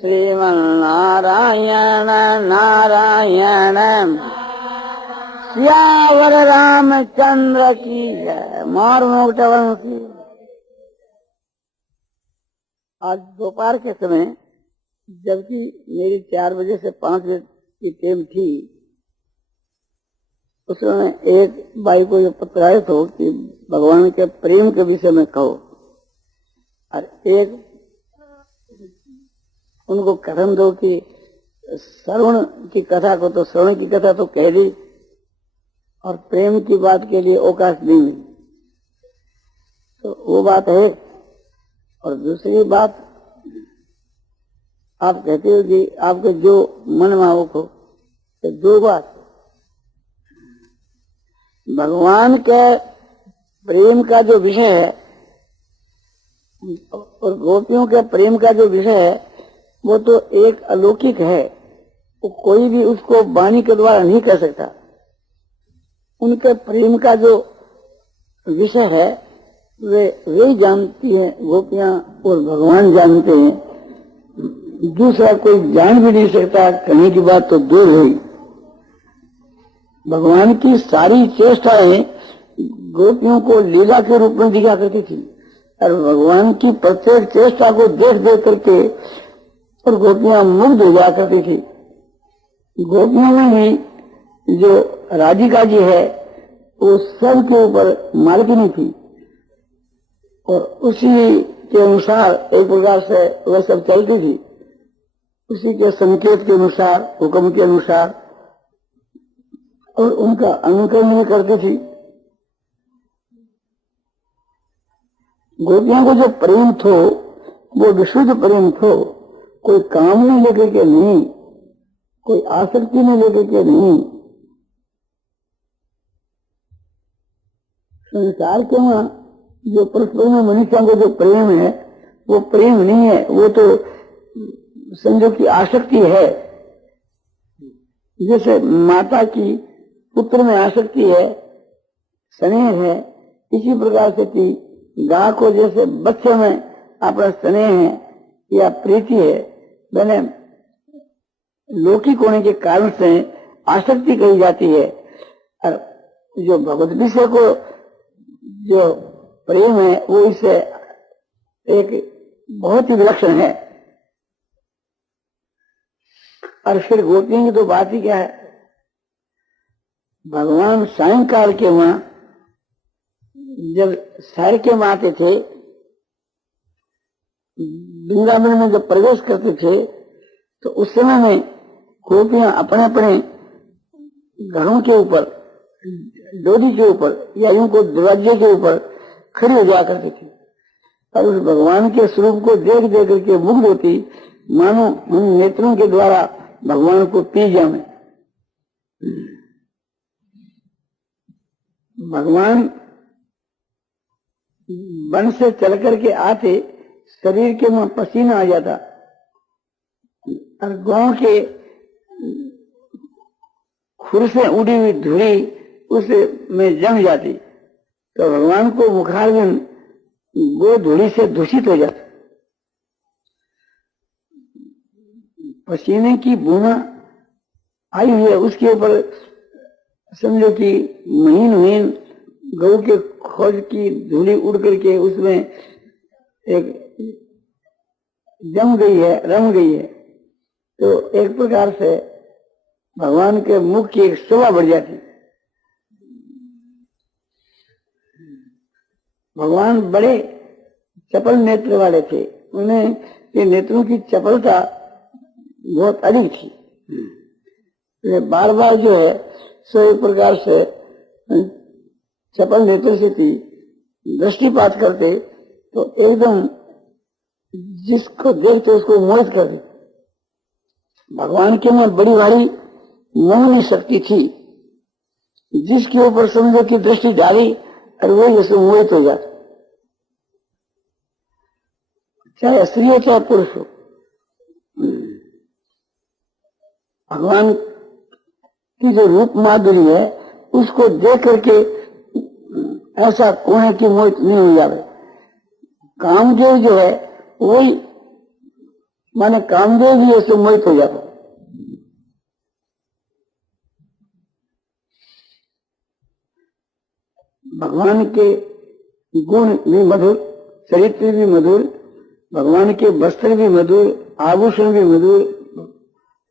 श्रीमन्नारायण नारायण सियावर रामचंद्र की जय। मोर मुकुट वंशी। आज दोपहर के समय, जबकि मेरी 4 बजे से 5 बजे की टेम थी, उसमें एक भाई को ये पत्राए हो कि भगवान के प्रेम के विषय में कहो, और एक उनको कथन दो कि श्रवण की कथा को, तो श्रवण की कथा तो कह दी और प्रेम की बात के लिए अवकाश नहीं मिली। तो वो बात है। और दूसरी बात, आप कहते हो कि आपके जो मन भावुक हो, तो 2 बात, भगवान के प्रेम का जो विषय है और गोपियों के प्रेम का जो विषय है, वो तो एक अलौकिक है। वो कोई भी उसको वाणी के द्वारा नहीं कर सकता। उनके प्रेम का जो विषय है वे ही जानती हैं गोपियां, और भगवान जानते हैं। दूसरा कोई जान भी नहीं सकता। कहने की बात तो दूर रही। भगवान की सारी चेष्टाएं गोपियों को लीला के रूप में दिखा करती थी, और भगवान की प्रत्येक चेष्टा को देख देख करके और गोपियां मुग्ध हो जाया करती थी। गोपियों में ही जो राधिका जी है, वो सब के ऊपर मालकिनी थी, और उसी के अनुसार एक प्रकार से वह सब चलती थी। उसी के संकेत के अनुसार, हुक्म के अनुसार, और उनका अनुकरण भी करती थी। गोपियों को जो प्रेम थो, वो विशुद्ध प्रेम थो। कोई काम नहीं लेकर के नहीं, कोई आसक्ति नहीं लेकर के नहीं। संसार के वहां जो परस्पर में मनुष्यों को जो प्रेम है, वो प्रेम नहीं है, वो तो समझो कि आसक्ति है। जैसे माता की पुत्र में आसक्ति है, स्नेह है, इसी प्रकार से कि गाय को जैसे बच्चे में अपना स्नेह है या प्रीति है, मैंने लौकिक होने के कारण से आसक्ति कही जाती है। और जो भगवत विषय को जो प्रेम है, वो इससे एक बहुत ही विलक्षण है। और फिर गोपियों की तो बात ही क्या है। भगवान सायंकाल के वहां जब सैर के में आते थे, वृंदावन में जब प्रवेश करते थे, तो उस समय में गोपियां अपने अपने घरों के ऊपर, डोरी के ऊपर या यूं को दरवाजे के ऊपर खड़ी हो जाया करती थी, और उस भगवान के स्वरूप को देख देख करके मुग्ध होती, मानो उन नेत्रों के द्वारा भगवान को पी जाए। भगवान वन से चल करके आते, शरीर के में पसीना आ जाता, और गांव के खुर से उड़ी हुई धूली उस में जम जाती, तो भगवान को मुखारविंद वो धूली से दूषित हो जाता। पसीने की बूंदा आई हुई है, उसके ऊपर समझो कि महीन महीन गौ के खोज की धूली उड़ करके उसमें एक जम गई है, रम गई है। तो एक प्रकार से भगवान के मुख की एक शोभा बढ़ जाती। भगवान बड़े चपल नेत्र वाले थे, उन्हें ये नेत्रों की चपलता बहुत अधिक थी। बार बार जो है सो एक प्रकार से चपल नेत्र से थी, दृष्टिपात करते तो एकदम जिसको देखते उसको मोहित कर देते। भगवान के में बड़ी भारी मोहनी शक्ति थी, जिसके ऊपर समझो की दृष्टि डाली और वो जैसे मोहित हो जाता, चाहे स्त्री हो चाहे पुरुष हो। भगवान की जो रूप माधुरी है, उसको देख करके ऐसा कौन है कि मोहित नहीं हो जावे। कामदेव जो है वही माने कामदेव भी ऐसे मोहित हो जाता। भगवान के गुण भी मधुर, चरित्र भी मधुर, भगवान के वस्त्र भी मधुर, आभूषण भी मधुर,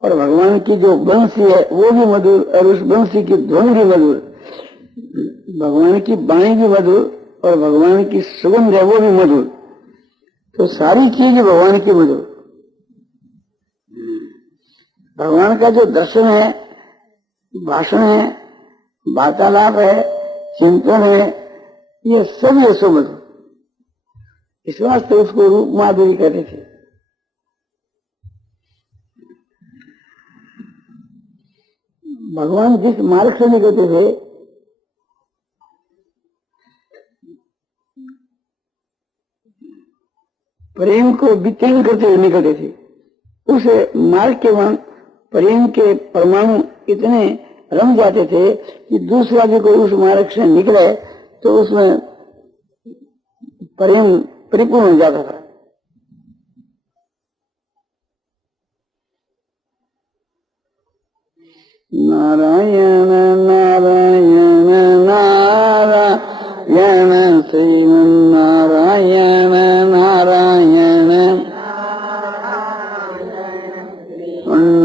और भगवान की जो बंसी है वो भी मधुर, और उस बंसी की ध्वनि भी मधुर, भगवान की वाणी भी मधुर, और भगवान की सुगंध है वो भी मधुर। तो सारी चीज भगवान की मधुर। भगवान का जो दर्शन है, भाषण है, वार्तालाप है, चिंतन है, ये सभी ऐसो मधुर। इस वास्ते उसको रूप माधुरी कहते थे। भगवान जिस मार्ग से निकलते थे, प्रेम को वितीर्ण करते हुए निकलते थे, उस मार्ग के वहां प्रेम के परमाणु इतने रम जाते थे कि दूसरा भी कोई उस मार्ग से निकले तो उसमें प्रेम परिपूर्ण हो जाता था। नारायण नारायण नारायण श्रीमन नारायण नारायण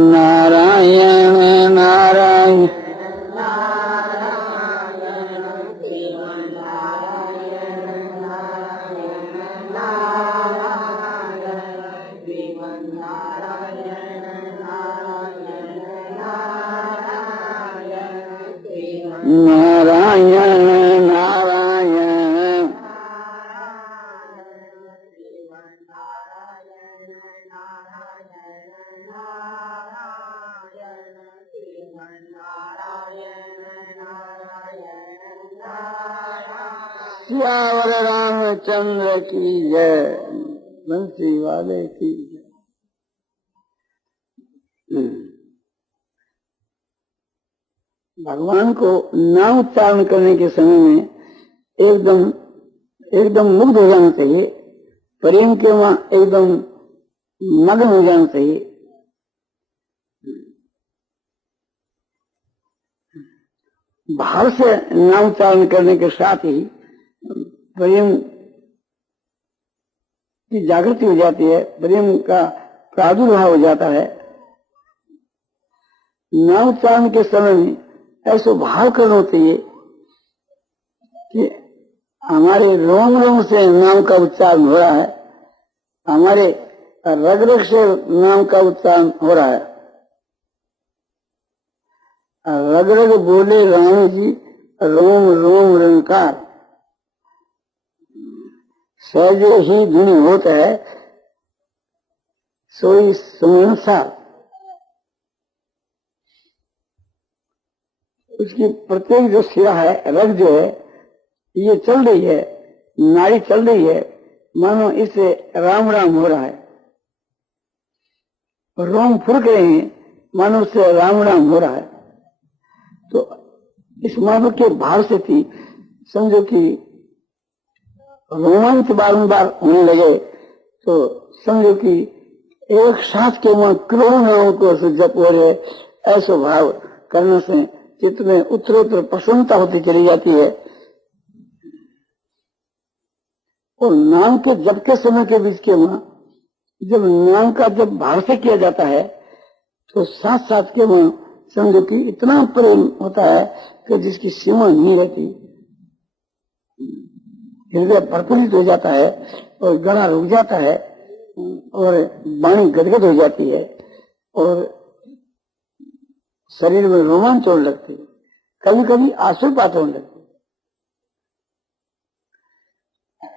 नारायण नारायण नारायण नारायण सियावर रामचंद्र की जय, बंसी वाले की जय। भगवान को नाम उच्चारण करने के समय में एकदम मुग्ध हो जाना चाहिए, प्रेम के वहां एकदम मग्न हो जाना चाहिए। भाव से नाम उच्चारण करने के साथ ही प्रेम की जागृति हो जाती है, प्रेम का प्रादुर्भाव हो जाता है। नाम उच्चारण के समय में ऐसा भाव करना चाहिए कि हमारे रोम रोम से नाम का उच्चारण हो रहा है, हमारे रग रग से नाम का उच्चारण हो रहा है। रग रग बोले राम जी, रोम रोम रंकार, सहजे ही धुनि होता है सोई सुमनसार। उसकी प्रत्येक जो सिरा है, रग जो है, ये चल रही है, नाड़ी चल रही है, मानो इससे राम राम हो रहा है। रोम फुर्क रहे हैं, मानो उससे राम राम हो रहा है। तो इस मानो के भाव से थी, समझो कि रोमांच बारंबार होने लगे तो समझो कि एक साथ के वहां करोड़ों लोगों को जप हो रहे, ऐसा भाव करने से चित्त में उत्तरोत्तर प्रसन्नता होती चली जाती है। और नाम के जप के समय के बीच के वहां जब नाम का जब भाव से किया जाता है तो साथ साथ के वहां समझो कि इतना प्रेम होता है कि जिसकी सीमा नहीं रहती। हृदय प्रफुल्लित हो जाता है और गला रुक जाता है और वाणी गदगद हो जाती है और शरीर में रोमांच होने लगती है, कभी कभी आंसुपात होने लगती है।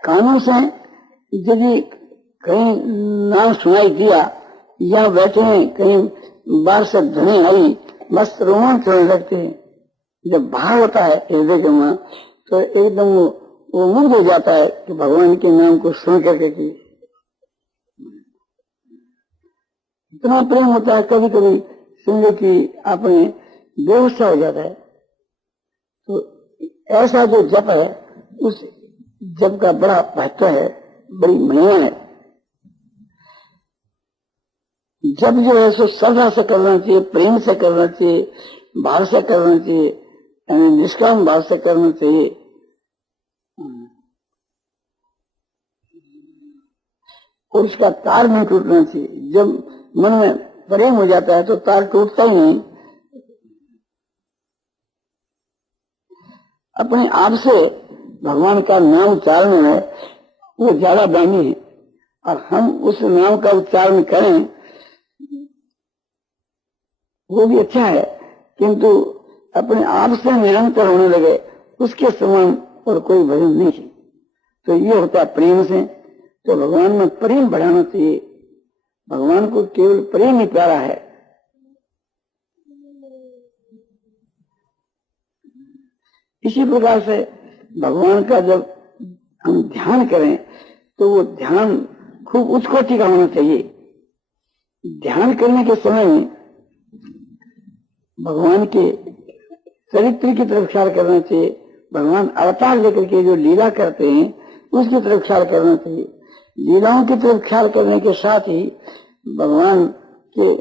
कानों से यदि कहीं नाम सुनाई दिया या बैठे हैं कहीं बाहर से ध्वनि आई, बस रोमांच होने लगते हैं। जब भाव होता है हृदय के वहां तो एकदम वो मुग्ध हो जाता है कि भगवान के नाम को सुन करके कि इतना प्रेम होता है। कभी कभी समझो कि आपने बेहोश हो जाता है। तो ऐसा जो जप है उस जप का बड़ा महत्व है, बड़ी महिमा है। जब जो है सो श्रद्धा से करना चाहिए, प्रेम से करना चाहिए, भाव से करना चाहिए, यानी निष्काम भाव से करना चाहिए। और उसका तार नहीं टूटना चाहिए। जब मन में प्रेम हो जाता है तो तार टूटता ही नहीं। अपने आप से भगवान का नाम उच्चारण है वो ज्यादा दानी है, और हम उस नाम का उच्चारण करें वो भी अच्छा है, किंतु अपने आप से निरंतर होने लगे उसके समान और कोई भजन नहीं है। तो ये होता है प्रेम से। तो भगवान में प्रेम बढ़ाना चाहिए। भगवान को केवल प्रेम ही प्यारा है। इसी प्रकार से भगवान का जब हम ध्यान करें तो वो ध्यान खूब उच्च कोटि का होना चाहिए। ध्यान करने के समय में भगवान के चरित्र की तरफ ख्याल करना चाहिए। भगवान अवतार लेकर के जो लीला करते हैं उसकी तरफ ख्याल करना चाहिए। लीलाओं की तरफ ख्याल करने के साथ ही भगवान के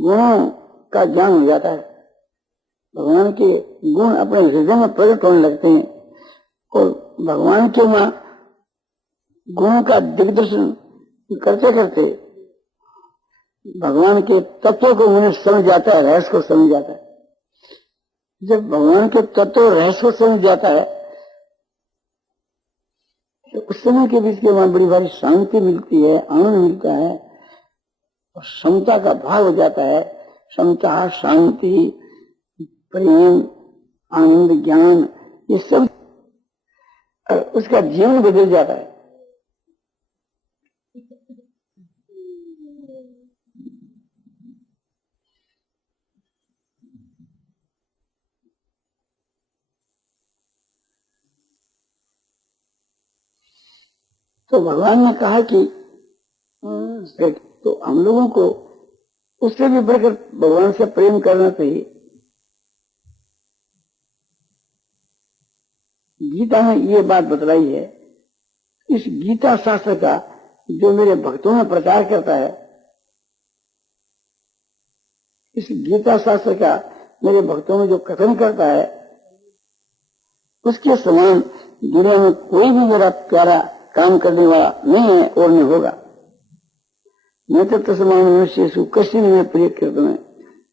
गुणों का ज्ञान हो जाता है। भगवान के गुण अपने हृदय में प्रकट होने लगते हैं और भगवान के वहां गुणों का दिग्दर्शन करते करते भगवान के तत्वों को उन्हें समझ जाता है, रहस्य को समझ जाता है। जब भगवान के तत्व रहस्य को समझ जाता है तो उस समय के बीच के वहां बड़ी भारी शांति मिलती है, आनंद मिलता है और समता का भाव हो जाता है। समता, शांति, प्रेम, आनंद, ज्ञान, ये सब उसका जीवन बदल जाता है। तो भगवान ने कहा कि तो हम लोगों को उससे भी बढ़कर भगवान से प्रेम करना चाहिए। गीता में ये बात बतलाई है। इस गीता शास्त्र का जो मेरे भक्तों में प्रचार करता है, इस गीता शास्त्र का मेरे भक्तों में जो कथन करता है, उसके समान दुनिया में कोई भी मेरा प्यारा काम करने वाला नहीं है और नहीं होगा। मैं तो तस्मा मनुष्य कश्चिन में प्रिय कृत में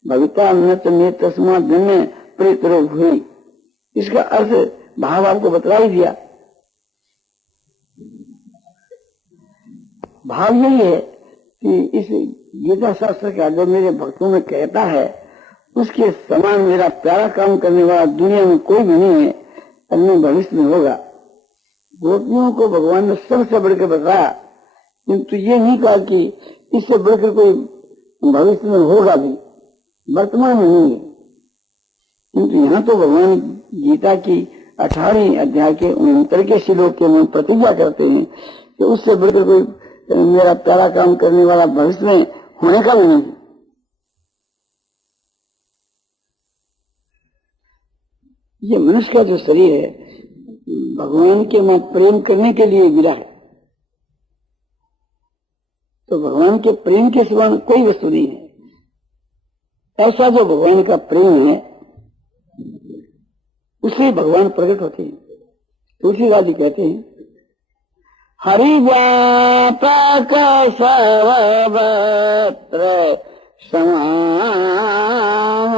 भविता न तो मैं तस्मा धन्य प्रेत रोग हुई। इसका अर्थ भाव आपको बतला ही दिया। भाव यही है कि इस गीता शास्त्र का जो मेरे भक्तों में कहता है उसके समान मेरा प्यारा काम करने वाला दुनिया में कोई भी नहीं है, अन्य भविष्य में होगा। गोपियों को भगवान ने सबसे बढ़कर बताया, किंतु ये नहीं कहा कि इससे बढ़कर कोई भविष्य में होगा भी, वर्तमान में नहीं है। किंतु यहाँ तो भगवान गीता की 18वें अध्याय के 69 के श्लोक के में प्रतिज्ञा करते हैं कि उससे बढ़कर कोई मेरा प्यारा काम करने वाला भविष्य में होने का भी नहीं। ये मनुष्य का जो शरीर है भगवान के में प्रेम करने के लिए मिला है। तो भगवान के प्रेम के सिवा कोई वस्तु नहीं है। ऐसा जो भगवान का प्रेम है उससे भगवान प्रकट होते हैं। तुलसीदास जी कहते हैं, हरि व्यापक सर्वत्र समान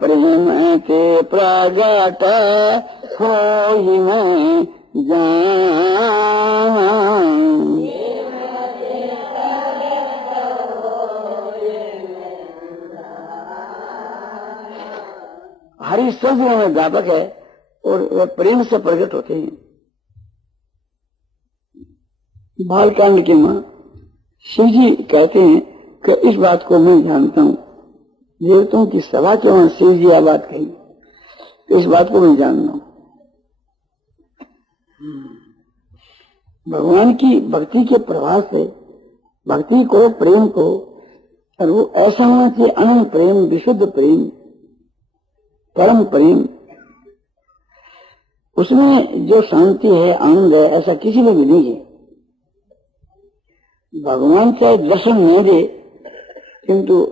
प्रेम के प्रगट होई में जान। हरि सब में व्यापक है और वह प्रेम से प्रकट होते हैं। बालकांड के मां शिव जी कहते हैं कि इस बात को मैं जानता हूं। देवताओं की सभा के वहां शिव जी यह बात कही, तो इस बात को मैं जानता हूं। भगवान की भक्ति के प्रभाव से भक्ति को, प्रेम को, और वो ऐसा होना चाहिए अनंत प्रेम, विशुद्ध प्रेम, परम प्रेम, उसमें जो शांति है, आनंद है, ऐसा किसी में भी नहीं है। भगवान चाहे दर्शन नहीं दे, किंतु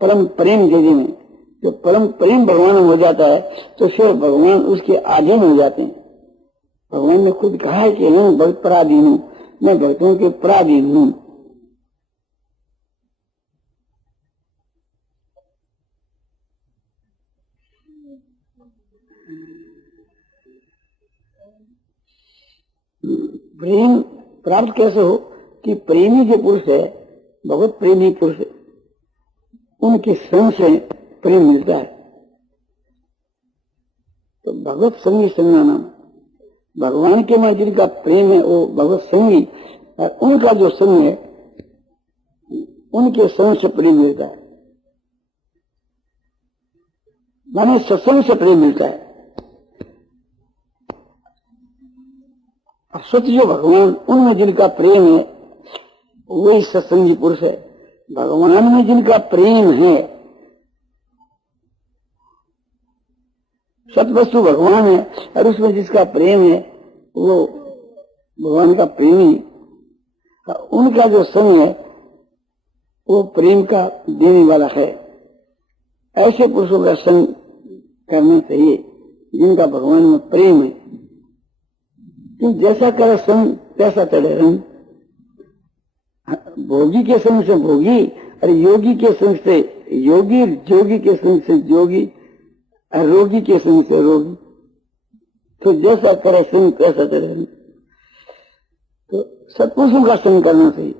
परम प्रेम दे दें। जो परम प्रेम भगवान में हो जाता है तो फिर भगवान उसके अधीन हो जाते हैं। भगवान ने खुद कहा है कि मैं भक्त पराधीन हूं, मैं भक्तों के पराधीन हूं। प्रेम प्राप्त कैसे हो कि प्रेमी जो पुरुष है, बहुत प्रेमी पुरुष, उनके संग से प्रेम मिलता है। तो भगवत संगी संगा नाम, भगवान के में जिनका प्रेम है वो भगवत संगी, और उनका जो संग है उनके संग से प्रेम मिलता है, माने सत्संग से प्रेम मिलता है। सत्य जो भगवान, उनमें जिनका प्रेम है वही सत्संगी पुरुष है। भगवान में जिनका प्रेम है, सत वस्तु भगवान है, और उसमें जिसका प्रेम है वो भगवान का प्रेमी, उनका जो संग है वो प्रेम का देने वाला है। ऐसे पुरुषों का संग करना चाहिए जिनका भगवान में प्रेम है। क्यों जैसा करे संग तैसा चढ़े रंग। भोगी के संग से भोगी, और योगी के संग से योगी, जोगी के संग से जोगी, और रोगी के संग से रोगी। तो जैसा करे संग तैसा चढ़े रंग। तो सत्पुरुषों का संग करना चाहिए।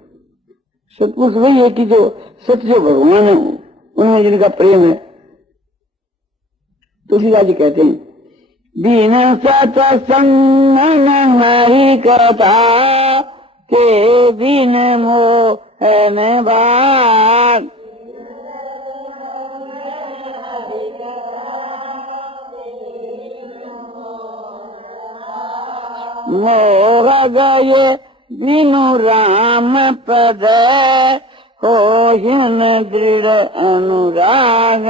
सत्पुरुष वही है कि जो सत्य जो भगवान है उनमें जिनका प्रेम है। तुलसीदास जी कहते हैं, बिना सत्संग नहीं कथा, के बिन मोह न भाग। मोह गए बिनु राम पद, होहिन दृढ़ अनुराग।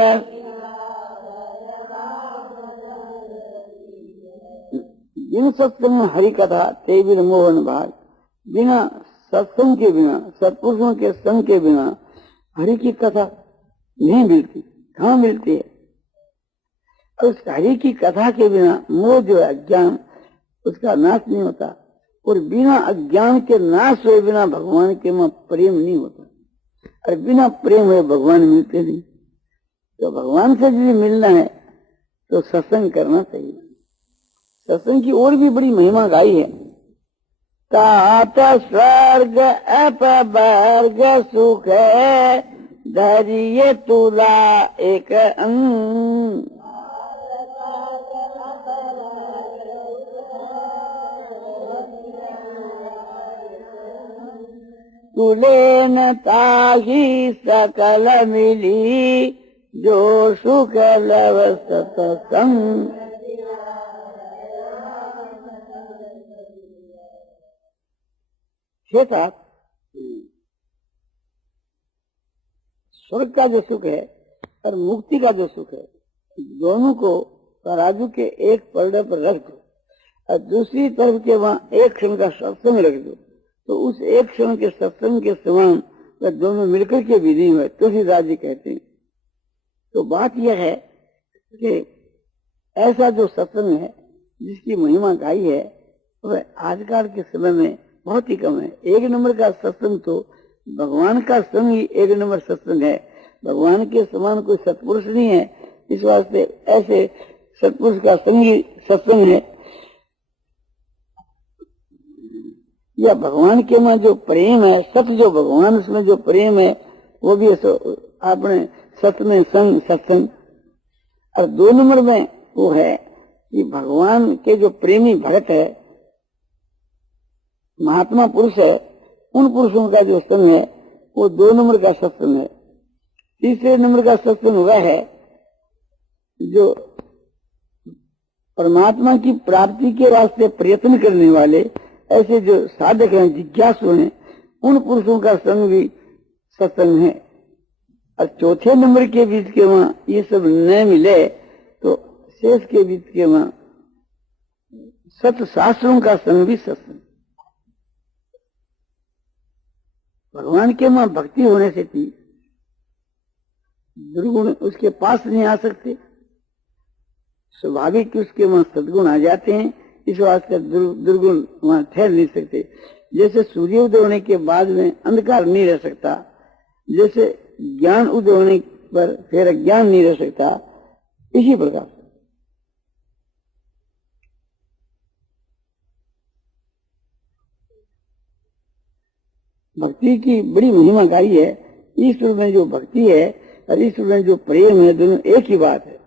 बिन सत्संग हरि कथा ते बिन मोहन भाग। बिना सत्संग के बिना, सत्पुरुषों के संग के बिना हरि की कथा नहीं मिलती। कहाँ मिलती है? उस हरि की कथा के बिना मोह जो है अज्ञान, उसका नाश नहीं होता। और बिना अज्ञान के नाश हुए बिना भगवान के में प्रेम नहीं होता, और बिना प्रेम हुए भगवान मिलते नहीं। तो भगवान से यदि मिलना है तो सत्संग करना चाहिए। सत्संग की और भी बड़ी महिमा गाई है। तात स्वर्ग अपवर्ग सुख है, धैर्य तुला एक अंग। तुले न ताही सकल मिली, जो सुख लव सत्संग। स्वर्ग का जो सुख है और मुक्ति का जो सुख है, दोनों को तराजू के एक पलड़े पर रख दो और दूसरी तरफ के वहां एक क्षण का सत्संग रख दो, तो उस एक क्षण के सत्संग के समान वह दोनों मिलकर के विधि हुए। तुलसीदास जी कहते हैं। तो बात यह है कि ऐसा जो सत्संग है जिसकी महिमा गाई है वह आजकल के समय में बहुत ही कम है। एक नंबर का सत्संग तो भगवान का संग ही एक नंबर सत्संग है। भगवान के समान कोई सत्पुरुष नहीं है, इस वास्ते ऐसे सत्पुरुष का संग ही सत्संग है। या भगवान के में जो प्रेम है, सत्य जो भगवान उसमें जो प्रेम है वो भी अपने सत्य में संग सत्संग। और दो नंबर में वो है कि भगवान के जो प्रेमी भक्त है, महात्मा पुरुष है, उन पुरुषों का जो संग है वो दो नंबर का सत्संग है। तीसरे नंबर का सत्संग वह है जो परमात्मा की प्राप्ति के वास्ते प्रयत्न करने वाले, ऐसे जो साधक हैं, जिज्ञासु हैं, उन पुरुषों का संग भी सत्संग है। और चौथे नंबर के बीच के वहां ये सब न मिले तो शेष के बीच के वहां सत शास्त्रों का संग भी सत्संग। भगवान के वहां भक्ति होने से थी, दुर्गुण उसके पास नहीं आ सकते, स्वाभाविक उसके वहां सद्गुण आ जाते हैं, इस वास्ते दुर्गुण वहां ठहर नहीं सकते। जैसे सूर्योदय होने के बाद में अंधकार नहीं रह सकता, जैसे ज्ञान उदय होने पर फिर अज्ञान नहीं रह सकता, इसी प्रकार भक्ति की बड़ी महिमा गाई है। ईश्वर में जो भक्ति है और ईश्वर में जो प्रेम है, दोनों एक ही बात है।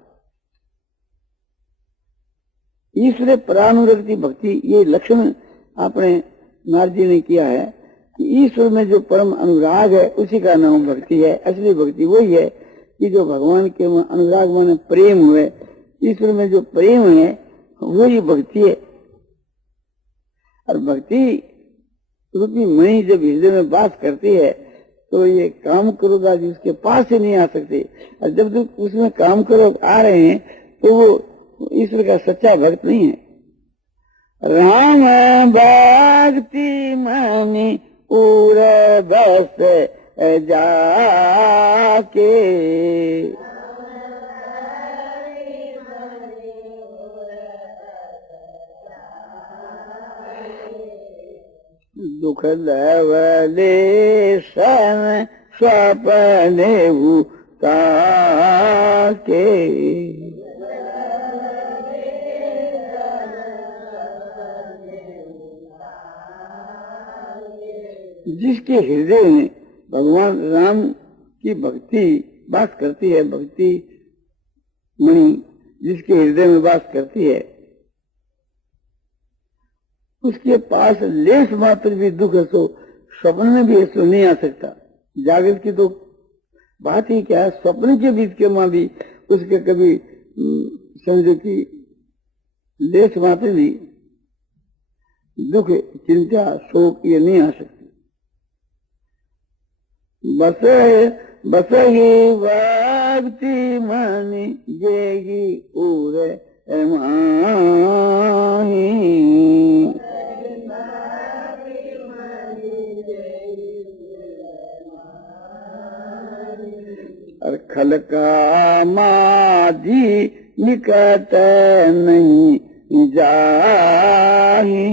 ईश्वर परानुरक्ति भक्ति, ये लक्षण आपने नारद जी ने किया है कि ईश्वर में जो परम अनुराग है उसी का नाम भक्ति है। असली भक्ति वही है कि जो भगवान के अनुराग माने प्रेम हुए, ईश्वर में जो प्रेम है वही भक्ति है। और भक्ति रूपी मणि जब हृदय में वास करती है तो ये काम क्रोध आदि उसके पास ही नहीं आ सकते। और जब तक उसमें काम क्रोध आ रहे हैं तो वो ईश्वर का सच्चा भक्त नहीं है। राम भक्ति मणि उर बस जाके, दुख लवले सन स्वप्ने ताके, जिसके हृदय में भगवान राम की भक्ति वास करती है, भक्ति मणि जिसके हृदय में वास करती है, उसके पास लेस मात्र भी दुख सो स्वप्न में भी ऐसा नहीं आ सकता। जागृत की तो बात ही क्या है, स्वप्न के बीच के मां भी उसके कभी समझो कि लेस मात्र भी दुख, चिंता, शोक ये नहीं आ सकती। बसही भक्ति मणि जेगी उर माही, और खलका माधी निकट नहीं जाही,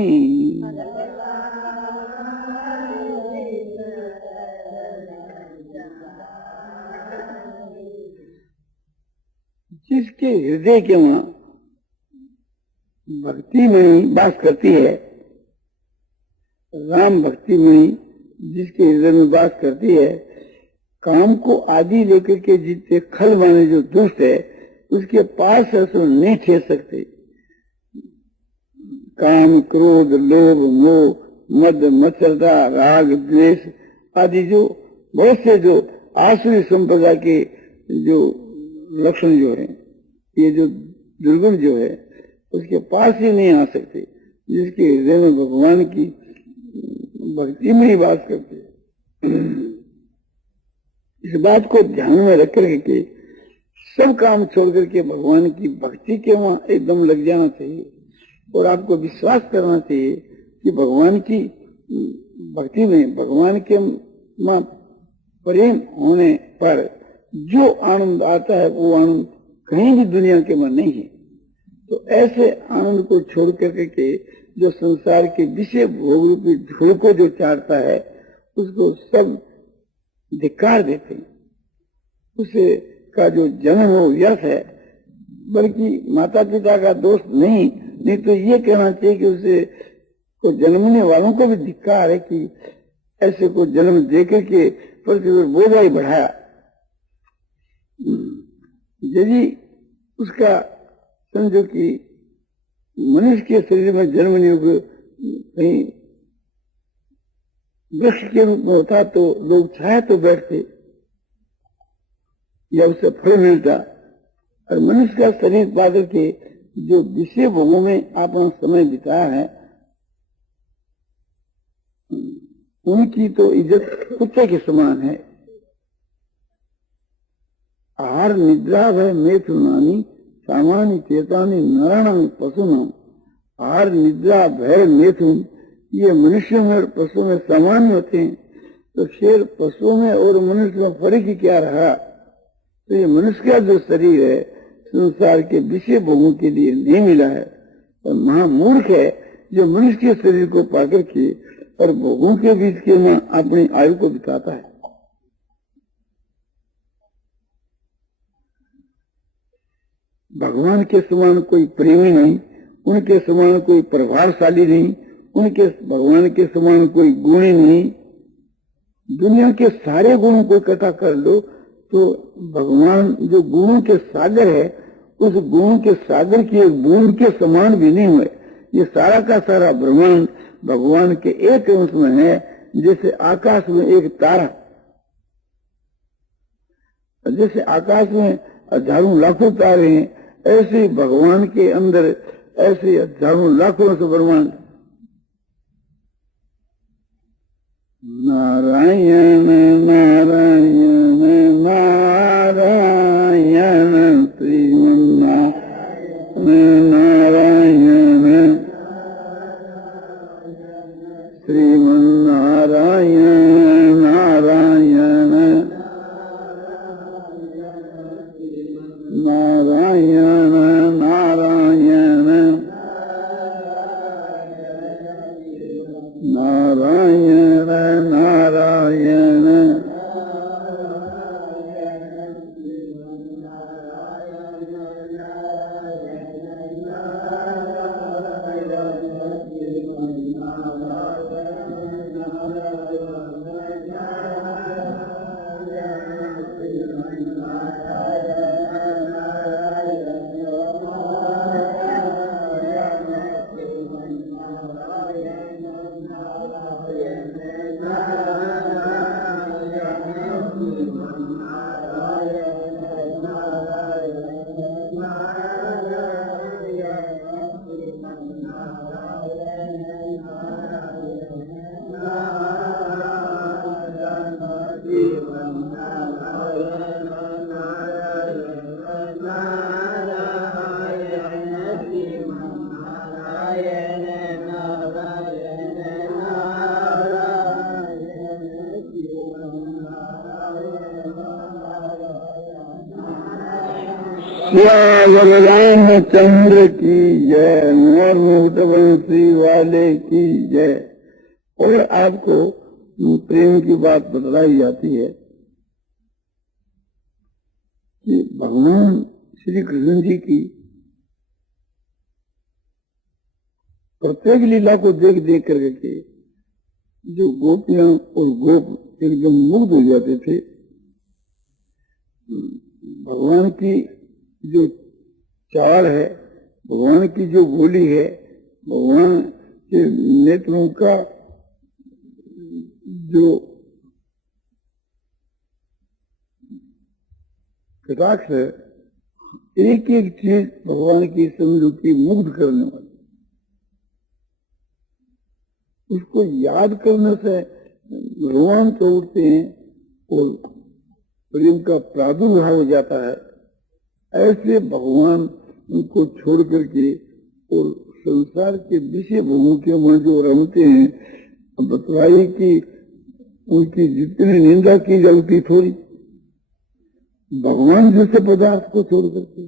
जिसके हृदय के वहां भक्ति में वास करती है, राम भक्ति में जिसके हृदय में वास करती है, काम को आदि लेकर के जितने खल माने जो दुष्ट है उसके पास ऐसा नहीं ठहर सकते। काम, क्रोध, लोभ, मोह, मद, मत्सरता, राग, द्वेष आदि जो बहुत से जो आसुरी संप्रदाय के जो लक्षण जो है, ये जो दुर्गुण जो है उसके पास ही नहीं आ सकते। जिसके हृदय में भगवान की भक्ति में ही वास करते हैं। इस बात को ध्यान में रख करके सब काम छोड़ करके भगवान की भक्ति के वहां एकदम लग जाना चाहिए और आपको विश्वास करना चाहिए कि भगवान की भक्ति में, भगवान के प्रेम होने पर जो आनंद आता है वो आनंद कहीं भी दुनिया के में नहीं है। तो ऐसे आनंद को छोड़ करके जो संसार के विषय भोग रूपी धूल को जो चाहता है उसको सब धिक्कार देते हैं। उसे का जो जन्म हो व्यर्थ है, बल्कि माता पिता का दोष नहीं तो ये कहना चाहिए कि उसे को जन्मने वालों को भी धिक्कार है कि ऐसे को जन्म देकर के पृथ्वी पर बोझा ही बढ़ाया। यदि उसका समझो कि मनुष्य के शरीर में जन्म नहीं होगा, कहीं वृक्ष के रूप में होता तो लोग छाया तो बैठते या उससे फल मिलता। और मनुष्य का शरीर पाकर के जो विषय भोगों में अपना समय बिताया है, उनकी तो इज्जत कुत्ते के समान है। आहार निद्रा भय मैथुनानी सामान्य चेतानी नारायण पशुनाम, आहार, निद्रा, भय, मैथुन ये मनुष्यों में और पशुओं में सामान्य होते हैं। तो फिर पशुओं में और मनुष्य में फर्क ही क्या रहा? तो ये मनुष्य का जो शरीर है संसार के विषय भोगों के लिए नहीं मिला है, और महामूर्ख है जो मनुष्य के शरीर को पाकर के और भोगों के बीच के में अपनी आयु को बिताता है। भगवान के समान कोई प्रेमी नहीं, उनके समान कोई प्रभावशाली नहीं, उनके भगवान के समान कोई गुणी नहीं। दुनिया के सारे गुणों को इकट्ठा कर लो तो भगवान जो गुणों के सागर है, उस गुणों के सागर की एक बूंद के समान भी नहीं हुए। ये सारा का सारा ब्रह्मांड भगवान के एक अंश में है, जैसे आकाश में एक तारा। जैसे आकाश में हजारों लाखों तारे हैं, ऐसे भगवान के अंदर ऐसे हजारों लाखों से ब्रह्मांड। नारायण नारायण नारायण श्रीमन्नारायण नारायण श्रीमन्नारायण नारायण नारायण नारायण नारायण नारायण रामचंद्र की जय, मोर बंसी वाले की जय। और आपको प्रेम की बात बतलाई जाती है कि भगवान श्री कृष्ण जी की प्रत्येक लीला को देख देख करके जो गोपियां और गोप एकदम मुग्ध हो जाते थे। भगवान की जो चाल है, भगवान की जो बोली है, भगवान के नेत्रों का जो कटाक्ष है, एक एक चीज भगवान की समझो की मुग्ध करने वाली। उसको याद करने से रोमांच उठते हैं और प्रेम का प्रादुर्भाव हो जाता है। ऐसे भगवान उनको छोड़ करके और संसार के विषय भोगों के मन जो रमते हैं, बतलाइए कि उनकी जितनी निंदा की जाती थोड़ी, भगवान जैसे पदार्थ को छोड़ करके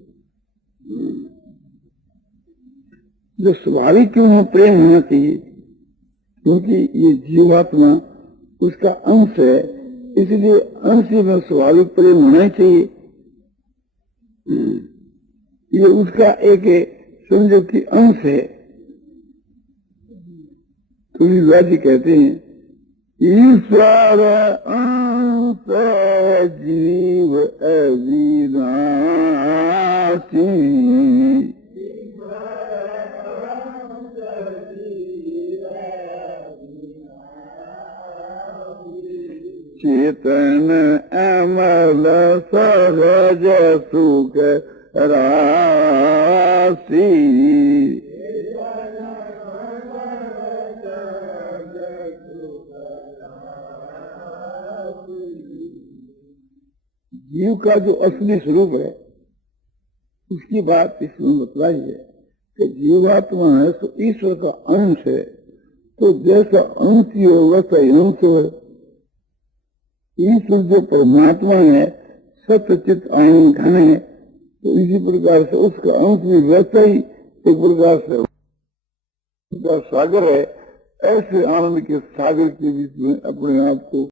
जो स्वाभाविक क्यों है प्रेम होना चाहिए, क्योंकि ये जीवात्मा उसका अंश है, इसलिए अंश में स्वाभाविक प्रेम होना ही चाहिए। ये उसका एक समझो कि अंश है। तुलसीदास जी कहते हैं ईश्वर अंश जीव अविनाशी, चेतन अमल सहज सुख राशि, जीव का जो असली स्वरूप है उसकी बात इसमें बतलाई है। कि जीवात्मा है तो ईश्वर का अंश है, तो जैसा अंश ही हो वैसा ही अंश है। ईश्वर जो परमात्मा है सत्यचित आनंद घन है, तो इसी प्रकार से उसका अंश भी वैसा ही एक प्रकार से उसका सागर है। ऐसे आनंद के सागर के बीच में अपने आप को